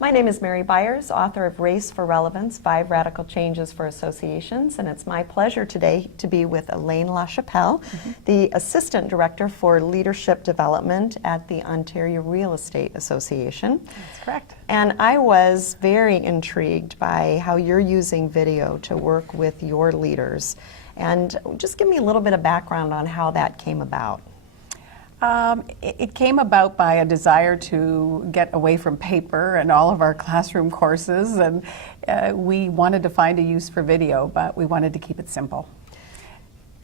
My name is Mary Byers, author of Race for Relevance, 5 Radical Changes for Associations, and it's my pleasure today to be with Elaine La Chappelle, the Assistant Director for Leadership Development at the Ontario Real Estate Association. That's correct. And I was very intrigued by how you're using video to work with your leaders. And just give me a little bit of background on how that came about. It came about by a desire to get away from paper and all of our classroom courses, and we wanted to find a use for video, but we wanted to keep it simple.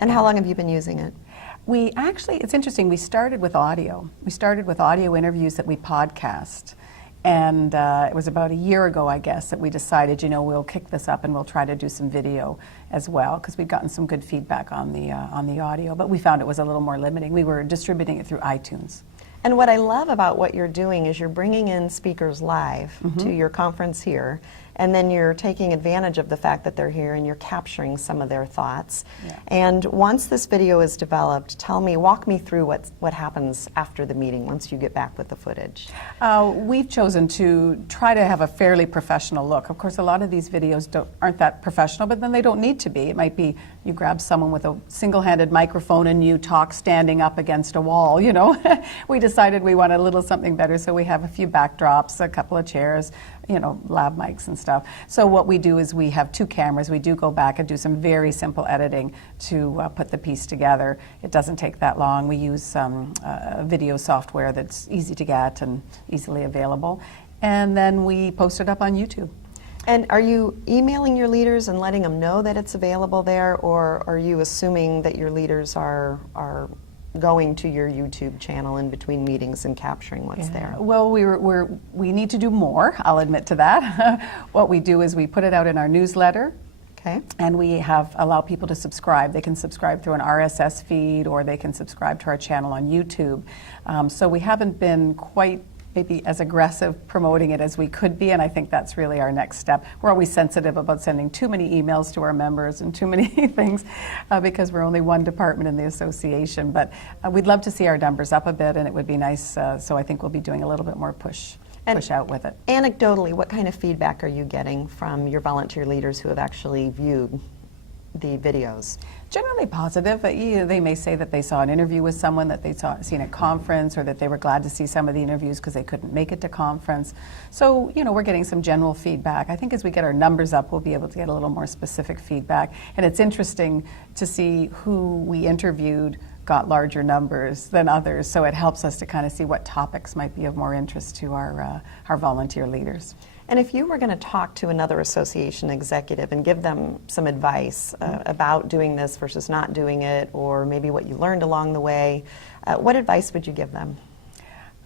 And how long have you been using it? We actually, it's interesting, we started with audio. We started with audio interviews that we podcast. And it was about a year ago, I guess, that we decided, you know, we'll kick this up and we'll try to do some video as well, because we've gotten some good feedback on the audio, but we found it was a little more limiting. We were distributing it through iTunes. And what I love about what you're doing is you're bringing in speakers live to your conference here, and then you're taking advantage of the fact that they're here and you're capturing some of their thoughts. Yeah. And once this video is developed, walk me through what happens after the meeting once you get back with the footage. We've chosen to try to have a fairly professional look. Of course, a lot of these videos aren't that professional, but then they don't need to be. It might be you grab someone with a single-handed microphone and you talk standing up against a wall, you know. We decided we wanted a little something better, so we have a few backdrops, a couple of chairs, you know, lab mics and stuff. So what we do is we have 2 cameras. We do go back and do some very simple editing to put the piece together. It doesn't take that long. We use some video software that's easy to get and easily available. And then we post it up on YouTube. And are you emailing your leaders and letting them know that it's available there, or are you assuming that your leaders are going to your YouTube channel in between meetings and capturing what's there? Well, we need to do more, I'll admit to that. What we do is we put it out in our newsletter. Okay. And we allow people to subscribe. They can subscribe through an RSS feed, or they can subscribe to our channel on YouTube. So we haven't been quite maybe as aggressive promoting it as we could be, and I think that's really our next step. We're always sensitive about sending too many emails to our members and too many things because we're only one department in the association, but we'd love to see our numbers up a bit, and it would be nice, so I think we'll be doing a little bit more push out with it. Anecdotally, what kind of feedback are you getting from your volunteer leaders who have actually viewed the videos? Generally positive. They may say that they saw an interview with someone that they'd seen at conference, or that they were glad to see some of the interviews because they couldn't make it to conference. So, you know, we're getting some general feedback. I think as we get our numbers up, we'll be able to get a little more specific feedback. And it's interesting to see who we interviewed got larger numbers than others, so it helps us to kind of see what topics might be of more interest to our volunteer leaders. And if you were going to talk to another association executive and give them some advice about doing this versus not doing it, or maybe what you learned along the way, what advice would you give them?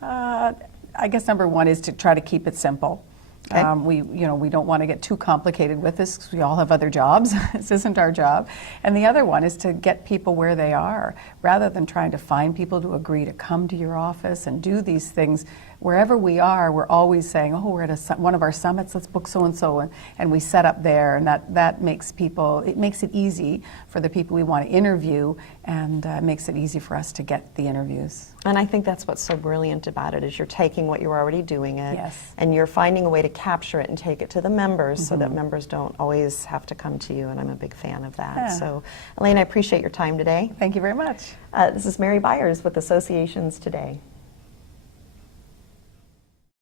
I guess number one is to try to keep it simple. Okay. We don't want to get too complicated with this because we all have other jobs. This isn't our job. And the other one is to get people where they are, rather than trying to find people to agree to come to your office and do these things. Wherever we are, we're always saying, oh, we're at one of our summits, let's book so-and-so, and we set up there, and that makes it easy for the people we want to interview, and makes it easy for us to get the interviews. And I think that's what's so brilliant about it, is you're taking what you're already doing it, yes, and you're finding a way to capture it and take it to the members so that members don't always have to come to you, and I'm a big fan of that. Yeah. So, Elaine, I appreciate your time today. Thank you very much. This is Mary Byers with Associations Today.